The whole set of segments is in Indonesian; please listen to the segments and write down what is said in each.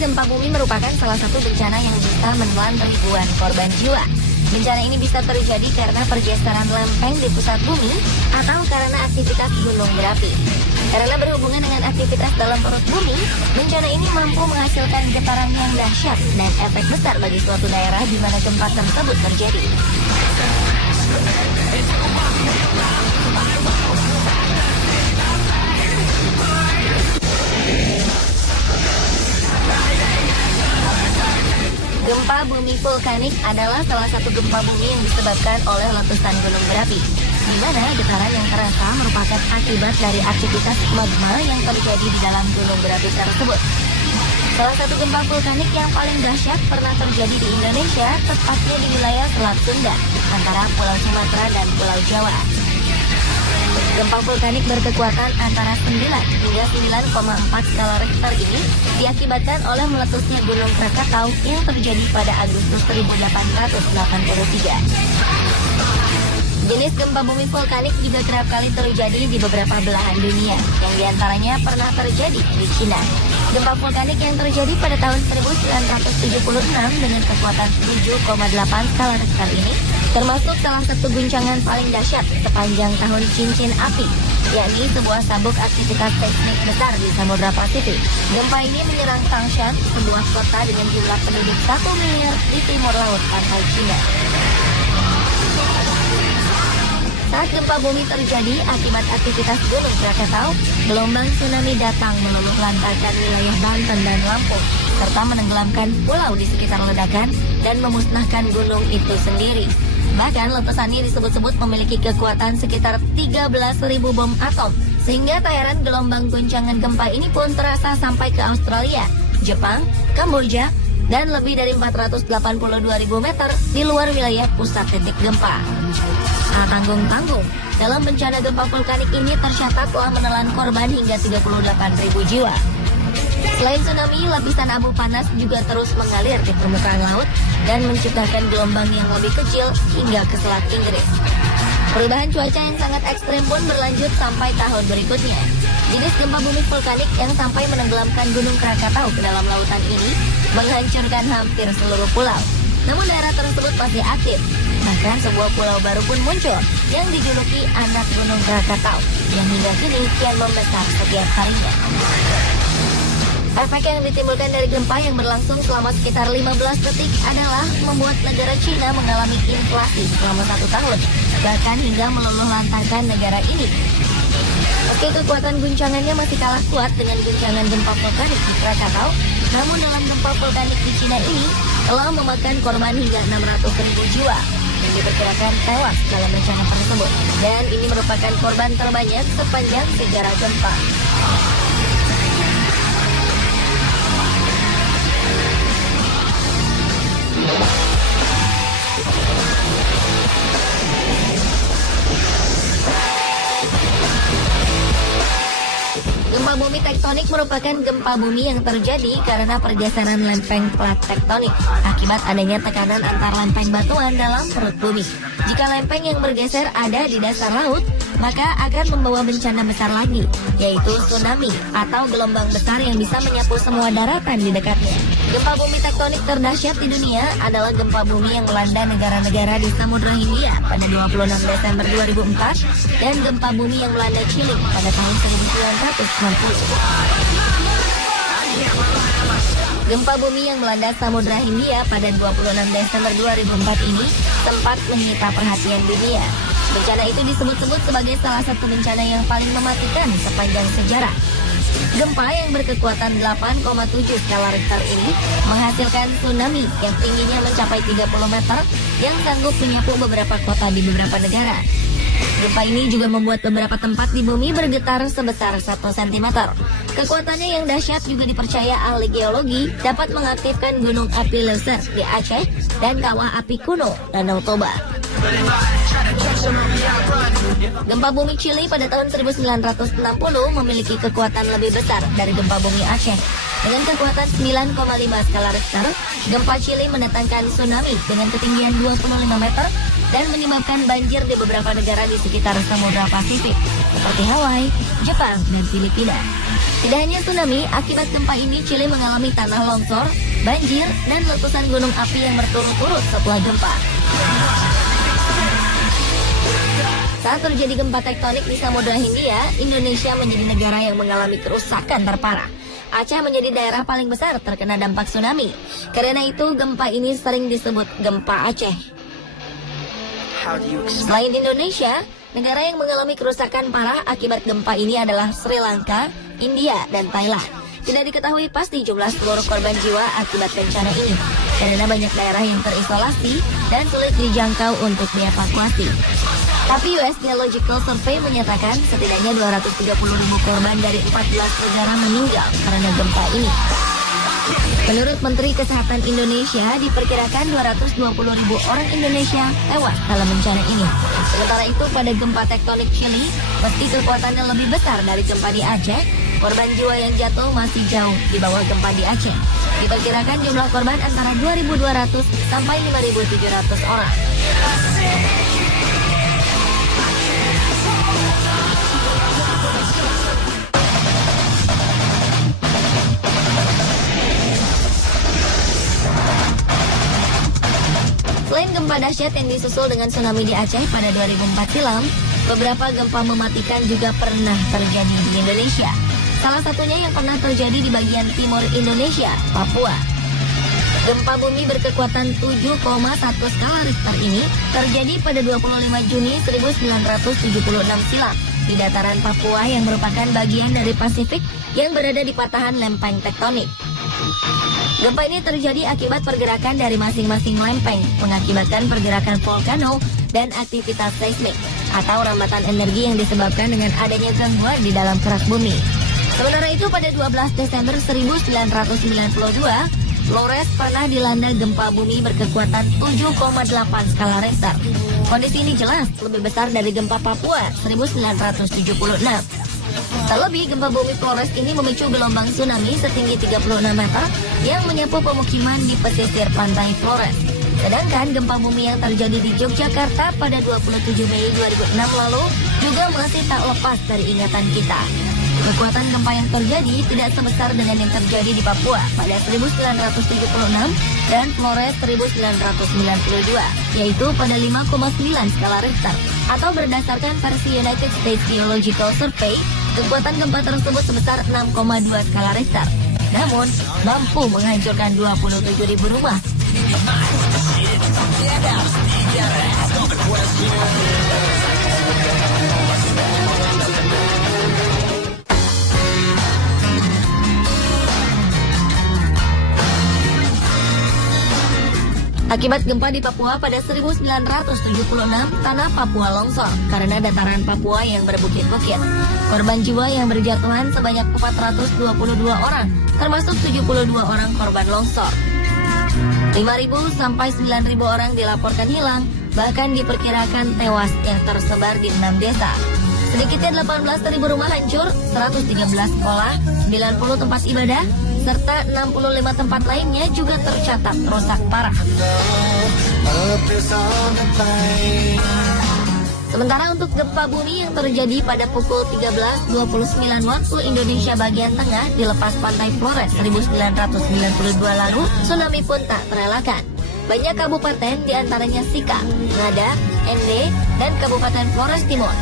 gempa bumi merupakan salah satu bencana yang bisa menelan ribuan korban jiwa. Bencana ini bisa terjadi karena pergeseran lempeng di pusat bumi atau karena aktivitas gunung berapi. Karena berhubungan dengan aktivitas dalam perut bumi, bencana ini mampu menghasilkan getaran yang dahsyat dan efek besar bagi suatu daerah di mana gempa tersebut terjadi. Gempa bumi vulkanik adalah salah satu gempa bumi yang disebabkan oleh letusan gunung berapi, di mana getaran yang terasa merupakan akibat dari aktivitas magma yang terjadi di dalam gunung berapi tersebut. Salah satu gempa vulkanik yang paling dahsyat pernah terjadi di Indonesia, tepatnya di wilayah Selat Sunda, antara Pulau Sumatera dan Pulau Jawa. Gempa vulkanik berkekuatan antara 9 hingga 9,4 skala Richter ini diakibatkan oleh meletusnya Gunung Krakatau yang terjadi pada Agustus 1883. Jenis gempa bumi vulkanik juga kerap kali terjadi di beberapa belahan dunia, yang diantaranya pernah terjadi di Cina. Gempa vulkanik yang terjadi pada tahun 1976 dengan kekuatan 7,8 skala Richter ini termasuk salah satu guncangan paling dahsyat sepanjang tahun cincin api, yakni sebuah sabuk aktivitas seismik besar di Samudra Pasifik. Gempa ini menyerang Tangshan, sebuah kota dengan jumlah penduduk 1 miliar di timur laut pantai Cina. Saat gempa bumi terjadi akibat aktivitas Gunung Krakatau, gelombang tsunami datang meluluh lantakan wilayah Banten dan Lampung, serta menenggelamkan pulau di sekitar ledakan dan memusnahkan gunung itu sendiri. Bahkan letusannya disebut-sebut memiliki kekuatan sekitar 13.000 bom atom, sehingga tak heran gelombang guncangan gempa ini pun terasa sampai ke Australia, Jepang, Kamboja, dan lebih dari 482.000 meter di luar wilayah pusat titik gempa. Tanggung-tanggung, dalam bencana gempa vulkanik ini tercatat telah menelan korban hingga 38.000 jiwa. Selain tsunami, lapisan abu panas juga terus mengalir di permukaan laut dan menciptakan gelombang yang lebih kecil hingga ke Selat Inggris. Perubahan cuaca yang sangat ekstrem pun berlanjut sampai tahun berikutnya. Jenis gempa bumi vulkanik yang sampai menenggelamkan Gunung Krakatau ke dalam lautan ini menghancurkan hampir seluruh pulau. Namun daerah tersebut masih aktif. Bahkan sebuah pulau baru pun muncul yang dijuluki Anak Gunung Krakatau, yang hingga kini kian membesar setiap harinya. Efek yang ditimbulkan dari gempa yang berlangsung selama sekitar 15 detik adalah membuat negara Cina mengalami inflasi selama 1 tahun, bahkan hingga meluluh lantakan negara ini. Meski kekuatan guncangannya masih kalah kuat dengan guncangan gempa vulkanik di Krakatau, namun dalam gempa vulkanik di Cina ini telah memakan korban hingga 600.000 jiwa yang diperkirakan tewas dalam bencana tersebut. Dan ini merupakan korban terbanyak sepanjang sejarah gempa. Gempa bumi tektonik merupakan gempa bumi yang terjadi karena pergeseran lempeng plat tektonik akibat adanya tekanan antar lempeng batuan dalam perut bumi. Jika lempeng yang bergeser ada di dasar laut, maka akan membawa bencana besar lagi, yaitu tsunami atau gelombang besar yang bisa menyapu semua daratan di dekatnya. Gempa bumi tektonik terdahsyat di dunia adalah gempa bumi yang melanda negara-negara di Samudra Hindia pada 26 Desember 2004 dan gempa bumi yang melanda Chili pada tahun 1990. Gempa bumi yang melanda Samudra Hindia pada 26 Desember 2004 ini sempat menyita perhatian dunia. Bencana itu disebut-sebut sebagai salah satu bencana yang paling mematikan sepanjang sejarah. Gempa yang berkekuatan 8,7 skala Richter ini menghasilkan tsunami yang tingginya mencapai 30 meter yang sanggup menyapu beberapa kota di beberapa negara. Gempa ini juga membuat beberapa tempat di bumi bergetar sebesar 1 cm. Kekuatannya yang dahsyat juga dipercaya ahli geologi dapat mengaktifkan gunung api Leuser di Aceh dan kawah api kuno Danau Toba. Gempa bumi Chili pada tahun 1960 memiliki kekuatan lebih besar dari gempa bumi Aceh. Dengan kekuatan 9,5 skala Richter, gempa Chili mendatangkan tsunami dengan ketinggian 25 meter dan menyebabkan banjir di beberapa negara di sekitar Samudra Pasifik seperti Hawaii, Jepang, dan Filipina. Tidak hanya tsunami, akibat gempa ini Chili mengalami tanah longsor, banjir, dan letusan gunung api yang berturut-turut setelah gempa. Saat terjadi gempa tektonik di Samudra Hindia, Indonesia menjadi negara yang mengalami kerusakan terparah. Aceh menjadi daerah paling besar terkena dampak tsunami. Karena itu, gempa ini sering disebut gempa Aceh. Selain Indonesia, negara yang mengalami kerusakan parah akibat gempa ini adalah Sri Lanka, India, dan Thailand. Tidak diketahui pasti jumlah seluruh korban jiwa akibat bencana ini, karena banyak daerah yang terisolasi dan sulit dijangkau untuk dievakuasi. Tapi US Geological Survey menyatakan setidaknya 230.000 korban dari 14 negara meninggal karena gempa ini. Menurut Menteri Kesehatan Indonesia, diperkirakan 220.000 orang Indonesia tewas dalam bencana ini. Sementara itu, pada gempa tektonik Chili, meski kekuatannya lebih besar dari gempa di Aceh, korban jiwa yang jatuh masih jauh di bawah gempa di Aceh. Diperkirakan jumlah korban antara 2.200 sampai 5.700 orang. Selain gempa dahsyat yang disusul dengan tsunami di Aceh pada 2004 silam, beberapa gempa mematikan juga pernah terjadi di Indonesia. Salah satunya yang pernah terjadi di bagian timur Indonesia, Papua. Gempa bumi berkekuatan 7,1 skala Richter ini terjadi pada 25 Juni 1976 silam di dataran Papua yang merupakan bagian dari Pasifik yang berada di patahan lempeng tektonik. Gempa ini terjadi akibat pergerakan dari masing-masing lempeng, mengakibatkan pergerakan volcano dan aktivitas seismik atau rambatan energi yang disebabkan dengan adanya gangguan di dalam kerak bumi. Sementara itu, pada 12 Desember 1992, Flores pernah dilanda gempa bumi berkekuatan 7,8 skala Richter. Kondisi ini jelas lebih besar dari gempa Papua 1976. Terlebih, gempa bumi Flores ini memicu gelombang tsunami setinggi 36 meter yang menyapu pemukiman di pesisir pantai Flores. Sedangkan gempa bumi yang terjadi di Yogyakarta pada 27 Mei 2006 lalu juga masih tak lepas dari ingatan kita. Kekuatan gempa yang terjadi tidak sebesar dengan yang terjadi di Papua pada 1976 dan Flores 1992, yaitu pada 5,9 skala Richter. Atau berdasarkan versi United States Geological Survey, kekuatan gempa tersebut sebesar 6,2 skala Richter. Namun, mampu menghancurkan 27.000 rumah. Akibat gempa di Papua pada 1976, tanah Papua longsor karena dataran Papua yang berbukit-bukit. Korban jiwa yang berjatuhan sebanyak 422 orang, termasuk 72 orang korban longsor. 5.000 sampai 9.000 orang dilaporkan hilang, bahkan diperkirakan tewas yang tersebar di 6 desa. Sedikitnya 18.000 rumah hancur, 113 sekolah, 90 tempat ibadah, serta 65 tempat lainnya juga tercatat rusak parah. Sementara untuk gempa bumi yang terjadi pada pukul 13.29 waktu Indonesia bagian tengah di lepas pantai Flores 1992 lalu, tsunami pun tak terelakkan. Banyak kabupaten diantaranya Sika, Ngada, Ende, dan Kabupaten Flores Timur.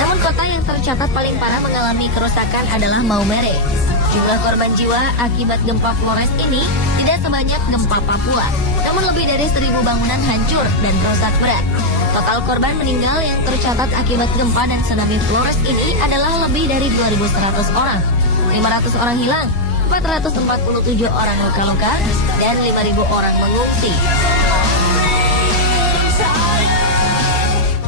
Namun kota yang tercatat paling parah mengalami kerusakan adalah Maumere. Jumlah korban jiwa akibat gempa Flores ini tidak sebanyak gempa Papua, namun lebih dari 1.000 bangunan hancur dan rusak berat. Total korban meninggal yang tercatat akibat gempa dan tsunami Flores ini adalah lebih dari 2.100 orang. 500 orang hilang, 447 orang luka-luka, dan 5.000 orang mengungsi.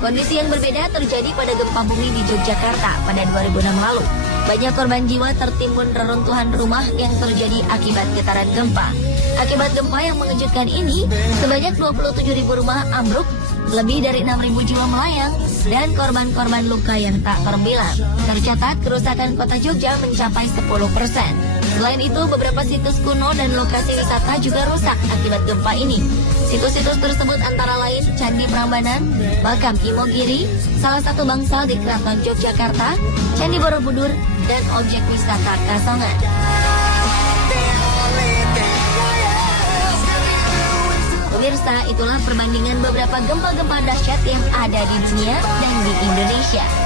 Kondisi yang berbeda terjadi pada gempa bumi di Yogyakarta pada 2006 lalu. Banyak korban jiwa tertimbun reruntuhan rumah yang terjadi akibat getaran gempa. Akibat gempa yang mengejutkan ini, sebanyak 27.000 rumah ambruk, lebih dari 6.000 jiwa melayang, dan korban-korban luka yang tak terbilang. Tercatat kerusakan kota Jogja mencapai 10%. Selain itu, beberapa situs kuno dan lokasi wisata juga rusak akibat gempa ini. Situs-situs tersebut antara lain Candi Prambanan, Makam Imogiri, salah satu bangsal di Keraton Yogyakarta, Candi Borobudur, dan objek wisata Kasongan. Pemirsa, itulah perbandingan beberapa gempa-gempa dahsyat yang ada di dunia dan di Indonesia.